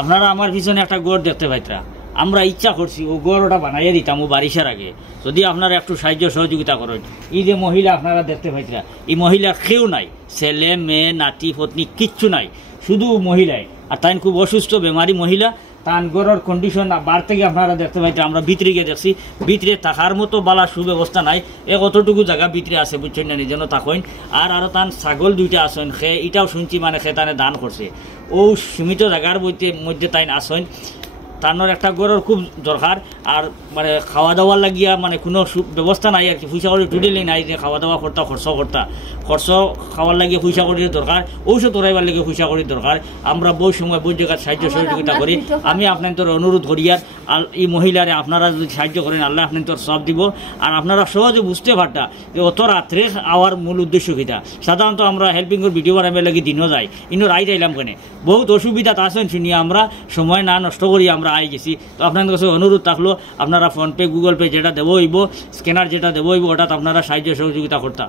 আপনারা আমার পিছনে একটা গড় দেখতে পাইতরা, আমরা ইচ্ছা করছি ও গড়টা বানাইয়া দিতাম ও বারিশার আগে, যদি আপনারা একটু সাহায্য সহযোগিতা করেন। এই যে মহিলা আপনারা দেখতে পাইতরা, এই মহিলা কেউ নাই, ছেলে মেয়ে নাতি পত্নী কিচ্ছু নাই, শুধু মহিলাই। আর তাই খুব অসুস্থ বেমারি মহিলা, তান গড়ের কন্ডিশন বার থেকে আপনারা দেখতে পাইতে, আমরা ভিতরে গিয়ে দেখছি, ভিতরে থাকার মতো বালা সুব্যবস্থা নাই। কতটুকু জায়গা ভিতরে আছে বুঝছেন না, যেন থাকেন। আর আরও তান ছাগল দুইটা আসেন, সে এটাও শুনছি মানে সে তানে দান করছে, ও সীমিত জায়গার মধ্যে তাই আসেন। তানোর একটা গড়ের খুব দরকার। আর মানে খাওয়া দাওয়ার লাগিয়া মানে কোনো ব্যবস্থা নাই আর কি, পয়সা করে টুডিলেই নাই যে খাওয়া দাওয়া করতা খরচ খাওয়ার লাগিয়ে পয়সা করি দরকার, ঔষধ তোরাইবার লাগিয়ে পয়সা করি দরকার। আমরা বহু সময় বহু জায়গায় সাহায্য সহযোগিতা করি। আমি আপনাদের অনুরোধ করি আর এই মহিলারে আপনারা যদি সাহায্য করেন, আল্লাহ আপনাদের সব দিব। আর আপনারা সহজে বুঝতে পারতা যে অত রাত্রে আওয়ার মূল উদ্দেশ্য কিটা। সাধারণত আমরা হেল্পিংয়ের ভিডিও বানাবার লাগে দিনও যাই, কিন্তু রাইট আইলাম কেন, বহুত অসুবিধা আছেন শুনিয়ে আমরা সময় না নষ্ট করি আমরা আই গেছি। তো আপনাদের কাছে অনুরোধ থাকলো, আপনারা ফোনপে গুগল পে যেটা দেবো হইব, স্ক্যানার যেটা দেবো হইব, ওটা আপনারা সাহায্য সহযোগিতা করতা।